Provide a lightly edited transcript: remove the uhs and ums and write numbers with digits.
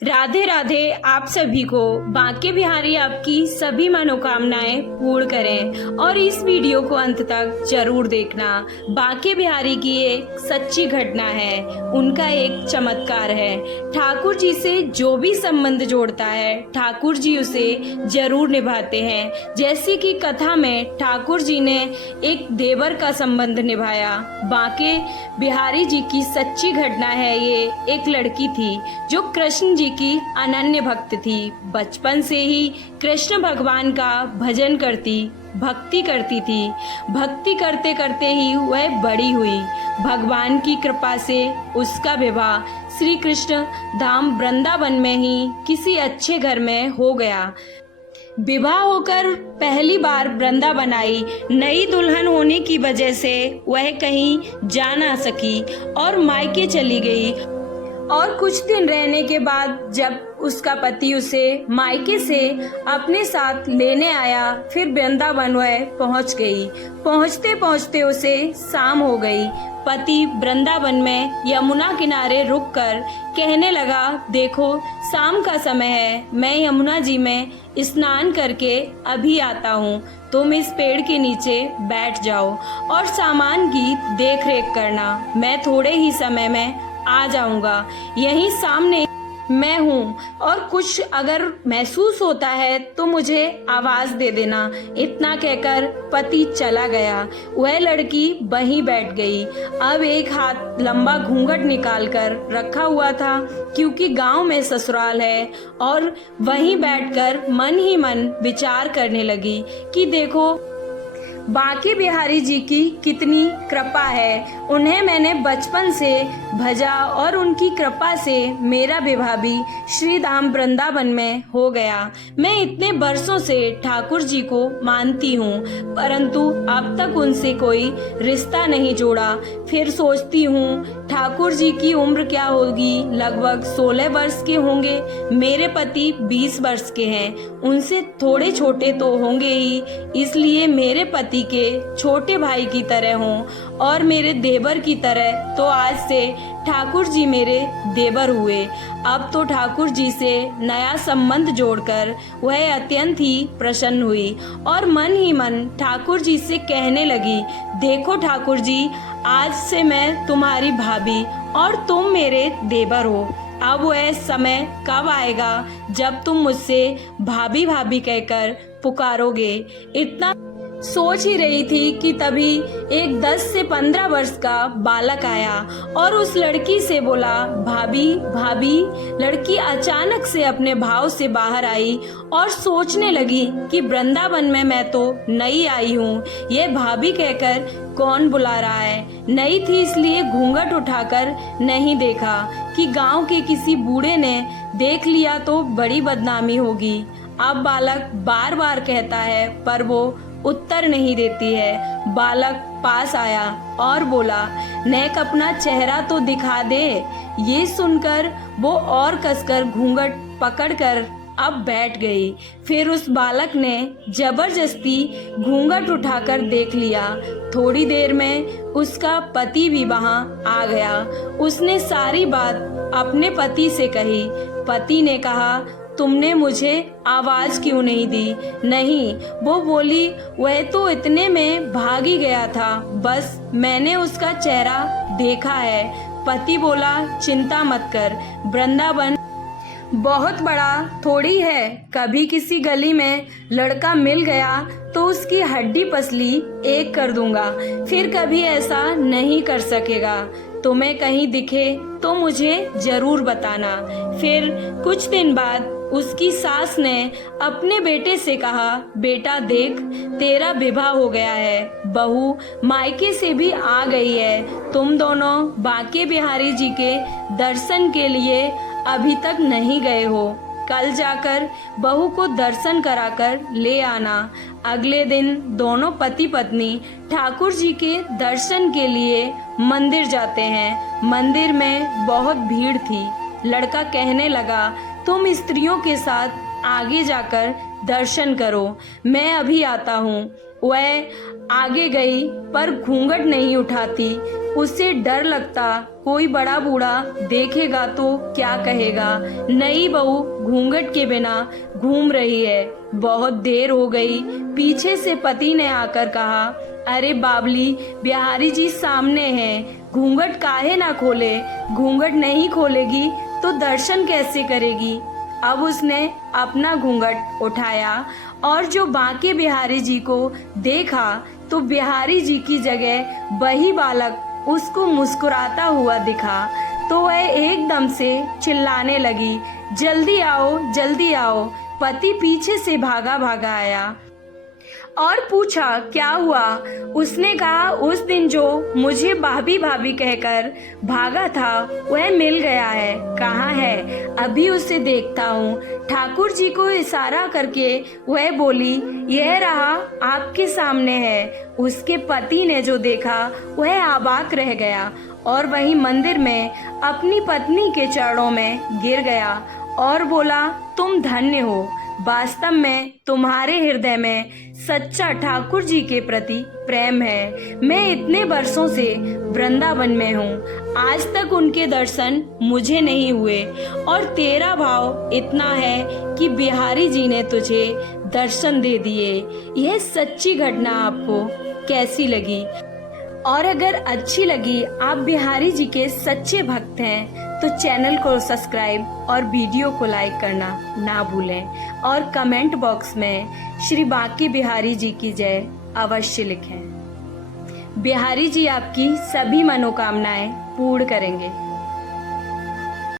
राधे राधे आप सभी को। बांके बिहारी आपकी सभी मनोकामनाएं पूर्ण करें और इस वीडियो को अंत तक जरूर देखना। बांके बिहारी की एक सच्ची घटना है, उनका एक चमत्कार है। ठाकुर जी से जो भी संबंध जोड़ता है ठाकुर जी उसे जरूर निभाते हैं। जैसे कि कथा में ठाकुर जी ने एक देवर का संबंध निभाया। बांके बिहारी जी की सच्ची घटना है। ये एक लड़की थी जो कृष्ण जी की अनन्य भक्त थी। बचपन से ही कृष्ण भगवान का भजन करती, भक्ति करती थी। भक्ति करते करते ही वह बड़ी हुई। भगवान की कृपा से उसका विवाह श्री कृष्ण धाम वृंदावन में ही किसी अच्छे घर में हो गया। विवाह होकर पहली बार वृंदावन आई। नई दुल्हन होने की वजह से वह कहीं जा ना सकी और मायके चली गई। और कुछ दिन रहने के बाद जब उसका पति उसे मायके से अपने साथ लेने आया, फिर वृंदावन वह पहुंच गई। पहुंचते पहुंचते उसे शाम हो गई। पति वृंदावन में यमुना किनारे रुककर कहने लगा, देखो शाम का समय है, मैं यमुना जी में स्नान करके अभी आता हूँ। तुम इस पेड़ के नीचे बैठ जाओ और सामान की देख रेख करना। मैं थोड़े ही समय में आ जाऊंगा। यहीं सामने मैं हूँ और कुछ अगर महसूस होता है तो मुझे आवाज दे देना। इतना कहकर पति चला गया। वह लड़की वहीं बैठ गई। अब एक हाथ लंबा घूंघट निकालकर रखा हुआ था, क्योंकि गांव में ससुराल है, और वहीं बैठकर मन ही मन विचार करने लगी कि देखो बांके बिहारी जी की कितनी कृपा है। उन्हें मैंने बचपन से भजा और उनकी कृपा से मेरा विवाह भी श्री धाम वृंदावन में हो गया। मैं इतने बरसों से ठाकुर जी को मानती हूँ, परंतु अब तक उनसे कोई रिश्ता नहीं जोड़ा। फिर सोचती हूँ ठाकुर जी की उम्र क्या होगी, लगभग 16 वर्ष के होंगे। मेरे पति 20 वर्ष के हैं, उनसे थोड़े छोटे तो होंगे ही, इसलिए मेरे पति के छोटे भाई की तरह हों और मेरे देवर की तरह, तो आज से ठाकुर जी मेरे देवर हुए। अब तो ठाकुर जी से नया संबंध जोड़कर वह अत्यंत ही प्रसन्न हुई और मन ही मन ठाकुर जी से कहने लगी, देखो ठाकुर जी, आज से मैं तुम्हारी भाभी और तुम मेरे देवर हो। अब वह समय कब आएगा जब तुम मुझसे भाभी भाभी कहकर पुकारोगे। इतना सोच ही रही थी कि तभी एक 10 से 15 वर्ष का बालक आया और उस लड़की से बोला, भाभी भाभी। लड़की अचानक से अपने भाव से बाहर आई और सोचने लगी कि वृंदावन में मैं तो नई आई हूँ, ये भाभी कहकर कौन बुला रहा है। नई थी इसलिए घूंघट उठाकर नहीं देखा कि गांव के किसी बूढ़े ने देख लिया तो बड़ी बदनामी होगी। अब बालक बार बार कहता है पर वो उत्तर नहीं देती है। बालक पास आया और बोला, नेक अपना चेहरा तो दिखा दे। ये सुनकर वो और कसकर घूंघट पकड़कर अब बैठ गई। फिर उस बालक ने जबरदस्ती घूंघट उठाकर देख लिया। थोड़ी देर में उसका पति भी वहां आ गया। उसने सारी बात अपने पति से कही। पति ने कहा, तुमने मुझे आवाज क्यों नहीं दी? नहीं, वो बोली, वह तो इतने में भाग ही गया था, बस मैंने उसका चेहरा देखा है। पति बोला, चिंता मत कर, वृंदावन बहुत बड़ा थोड़ी है। कभी किसी गली में लड़का मिल गया तो उसकी हड्डी पसली एक कर दूंगा, फिर कभी ऐसा नहीं कर सकेगा। तुम्हें कहीं दिखे तो मुझे जरूर बताना। फिर कुछ दिन बाद उसकी सास ने अपने बेटे से कहा, बेटा देख, तेरा विवाह हो गया है, बहू मायके से भी आ गई है। तुम दोनों बांके बिहारी जी के दर्शन के लिए अभी तक नहीं गए हो। कल जाकर बहू को दर्शन कराकर ले आना। अगले दिन दोनों पति पत्नी ठाकुर जी के दर्शन के लिए मंदिर जाते हैं। मंदिर में बहुत भीड़ थी। लड़का कहने लगा, तुम स्त्रियों के साथ आगे जाकर दर्शन करो, मैं अभी आता हूँ। वह आगे गई पर घूंघट नहीं उठाती। उसे डर लगता कोई बड़ा बूढ़ा देखेगा तो क्या कहेगा। नई बहू घूंघट के बिना घूम रही है। बहुत देर हो गई। पीछे से पति ने आकर कहा, अरे बाबली, बिहारी जी सामने हैं, घूंघट काहे ना खोले। घूंघट नहीं खोलेगी तो दर्शन कैसे करेगी। अब उसने अपना घूंघट उठाया और जो बांके बिहारी जी को देखा तो बिहारी जी की जगह वही बालक उसको मुस्कुराता हुआ दिखा। तो वह एकदम से चिल्लाने लगी, जल्दी आओ, जल्दी आओ। पति पीछे से भागा भागा आया और पूछा, क्या हुआ। उसने कहा, उस दिन जो मुझे भाभी भाभी कहकर भागा था वह मिल गया है। कहाँ है, अभी उसे देखता हूँ। ठाकुर जी को इशारा करके वह बोली, यह रहा, आपके सामने है। उसके पति ने जो देखा वह अवाक रह गया और वहीं मंदिर में अपनी पत्नी के चरणों में गिर गया और बोला, तुम धन्य हो। वास्तव में तुम्हारे हृदय में सच्चा ठाकुर जी के प्रति प्रेम है। मैं इतने वर्षों से वृंदावन में हूँ, आज तक उनके दर्शन मुझे नहीं हुए और तेरा भाव इतना है कि बिहारी जी ने तुझे दर्शन दे दिए। यह सच्ची घटना आपको कैसी लगी? और अगर अच्छी लगी, आप बिहारी जी के सच्चे भक्त हैं, तो चैनल को सब्सक्राइब और वीडियो को लाइक करना ना भूलें और कमेंट बॉक्स में श्री बांके बिहारी जी की जय अवश्य लिखें। बिहारी जी आपकी सभी मनोकामनाएं पूर्ण करेंगे।